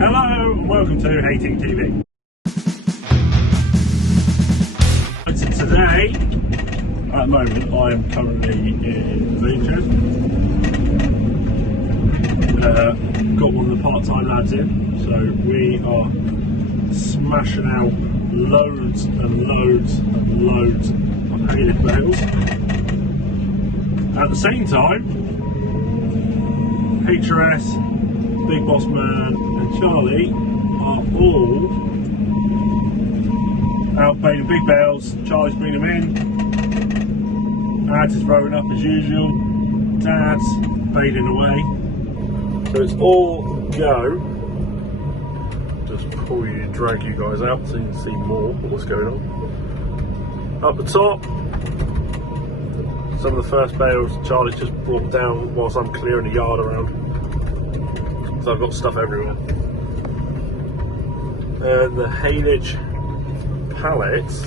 Hello and welcome to Thehayteamtv. Today, at the moment, I am currently in the baling shed. Got one of the part-time lads in, so we are smashing out loads and loads and loads of hay bales. At the same time, HRS, Big Boss Man and Charlie are all out baling big bales. Charlie's bringing them in, Ads is rowing up as usual, Dad's baling away. So it's all go. Just drag you guys out so you can see more of what's going on. Up the top, some of the first bales Charlie's just brought down whilst I'm clearing the yard around. So I've got stuff everywhere. And the haylage pallets,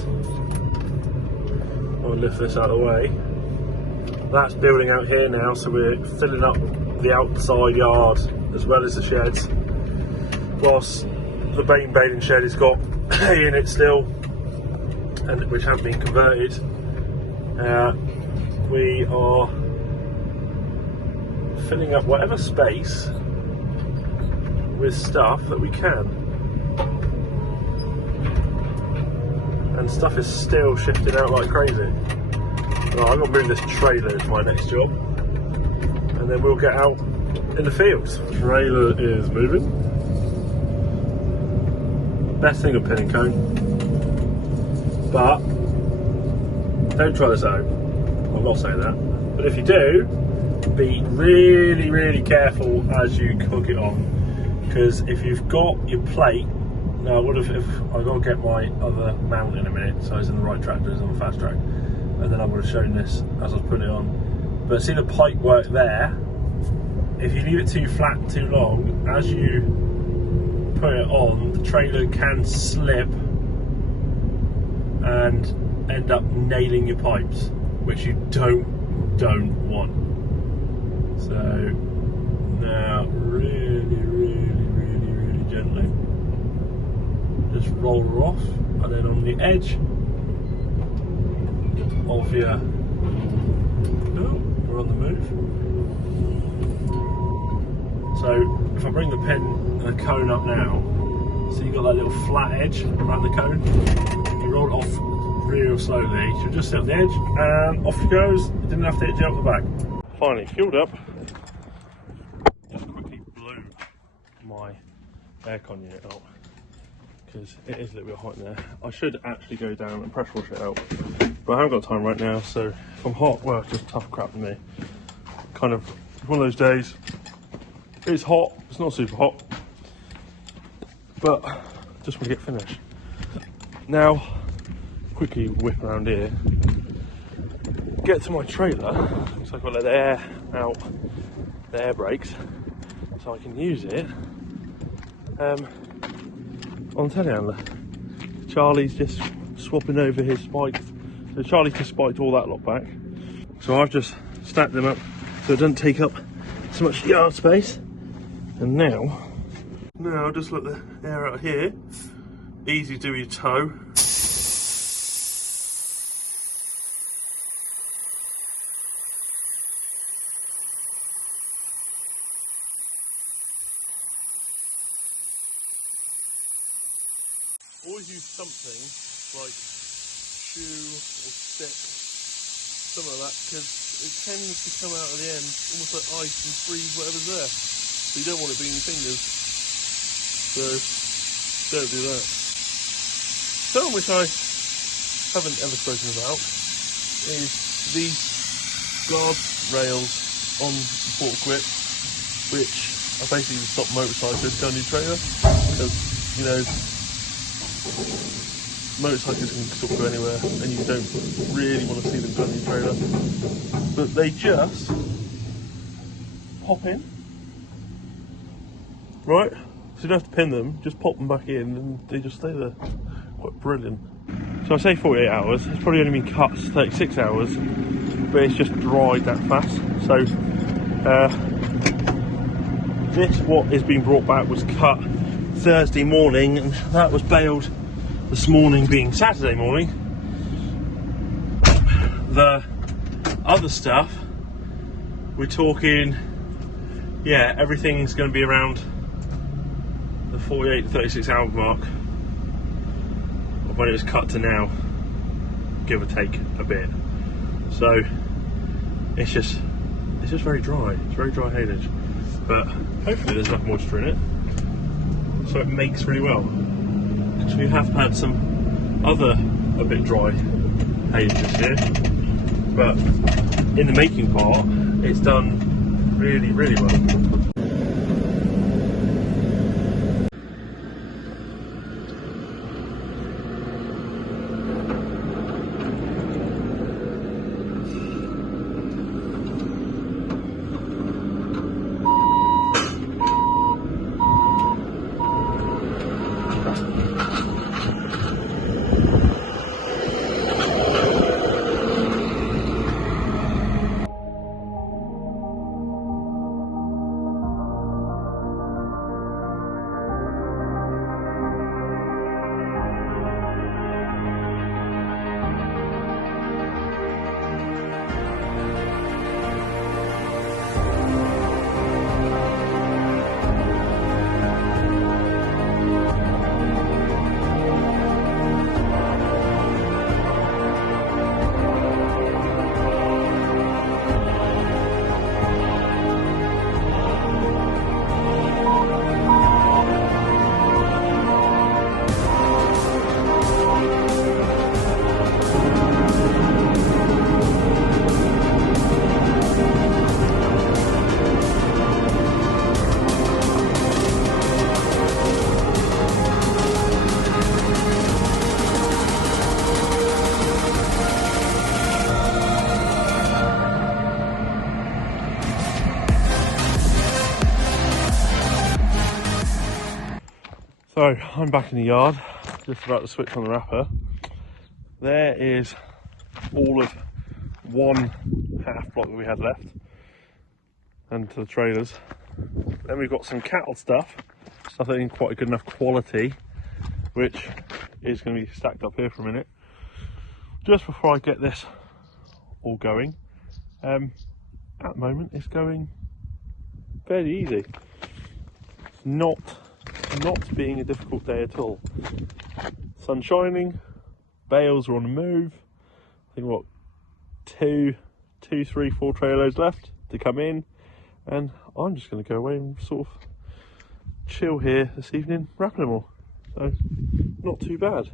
I'll lift this out of the way. That's building out here now, so we're filling up the outside yard as well as the sheds. Whilst the main baling shed has got hay in it still, and which have been converted. We are filling up whatever space with stuff that we can, and stuff is still shifting out like crazy. Right, I've got to move this trailer to my next job, and then we'll get out in the fields. Trailer is moving. Best thing of pinning cone, but don't try this out. I'm not saying that, but if you do, be really, really careful as you cook it on. Because if you've got your plate, now I would have, if I've got to get my other mount in a minute, so it's in the right tractor, it's on the fast track, and then I would have shown this as I was putting it on. But see the pipe work there? If you leave it too flat too long, as you put it on, the trailer can slip and end up nailing your pipes, which you don't want. So now really gently just roll her off, and then on the edge of your, oh, we're on the move. So if I bring the pin and the cone up now, so you've got that little flat edge around the cone, you roll it off real slowly, she'll just sit on the edge and off she goes. You didn't have to hit you up the back. Finally fueled up. Just quickly blew my aircon unit out because it is a little bit hot in there. I should actually go down and pressure wash it out, but I haven't got time right now, so if I'm hot, well, it's just tough crap for me. Kind of one of those days. It's hot, it's not super hot, but just want to get finished. Now, quickly whip around here, get to my trailer, so I've got to let the air out, the air brakes, so I can use it on the telehandler. Charlie's just swapping over his spikes, so Charlie's just spiked all that lot back. So I've just stacked them up so it doesn't take up so much yard space. And now just let the air out here, easy to do with your toe. Always use something like shoe or stick, something like that, because it tends to come out at the end almost like ice and freeze whatever's there. So you don't want it being your fingers, so don't do that. Something which I haven't ever spoken about is these guard rails on the port equip, which are basically to stop motorcyclists going on your trailer, because, you know, motorcyclists can sort of go anywhere and you don't really want to see them go on your trailer, but they just pop in. Right, so you don't have to pin them, just pop them back in and they just stay there. Quite brilliant. So I say 48 hours, it's probably only been cut 36 hours, but it's just dried that fast. So this, what is being brought back, was cut Thursday morning, and that was baled this morning being Saturday morning. The other stuff, we're talking, yeah, everything's going to be around the 48 to 36 hour mark of when it was cut to now, give or take a bit. So it's just very dry. It's very dry haylage, but hopefully there's enough moisture in it so it makes really well, because we have had some other a bit dry haylage this year, but in the making part it's done really well. So I'm back in the yard, just about to switch on the wrapper. There is all of one half block that we had left, and to the trailers. Then we've got some cattle stuff that ain't quite good enough quality, which is going to be stacked up here for a minute. Just before I get this all going, at the moment it's going fairly easy. It's not being a difficult day at all. Sun shining, bales are on the move. I think what, two, 3, 4 trailers left to come in, and I'm just going to go away and sort of chill here this evening, wrapping them all. So not too bad.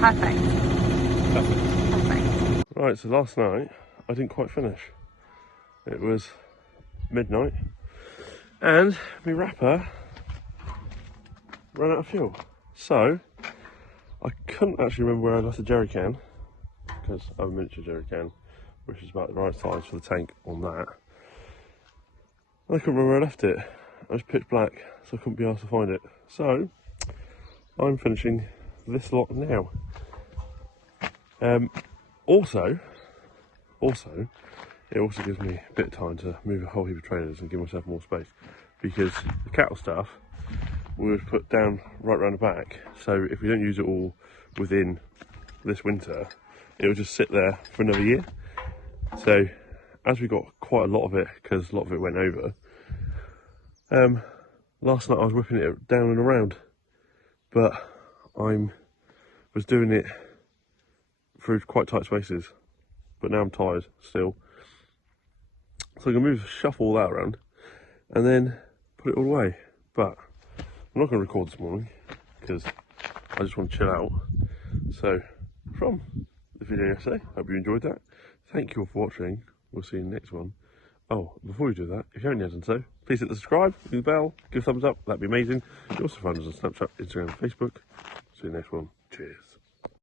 Perfect. Perfect. Perfect. Right, so last night I didn't quite finish. It was midnight and my wrapper ran out of fuel. So I couldn't actually remember where I left the jerry can, because I have a miniature jerry can, which is about the right size for the tank on that. And I couldn't remember where I left it. I was pitch black, so I couldn't be asked to find it. So I'm finishing this lot now. Also, it also gives me a bit of time to move a whole heap of trailers and give myself more space, because the cattle stuff we would put down right round the back, so if we don't use it all within this winter, it will just sit there for another year. So as we got quite a lot of it, because a lot of it went over, last night I was whipping it down and around, but I was doing it through quite tight spaces, but now I'm tired still, so I'm going to shuffle all that around and then put it all away. But I'm not going to record this morning because I just want to chill out. So from the video yesterday, hope you enjoyed that. Thank you all for watching. We'll see you in the next one. Oh, before we do that, if you haven't yet done so, please hit the subscribe, hit the bell, give a thumbs up, that'd be amazing. You also find us on Snapchat, Instagram, and Facebook. See you in the next one. Cheers.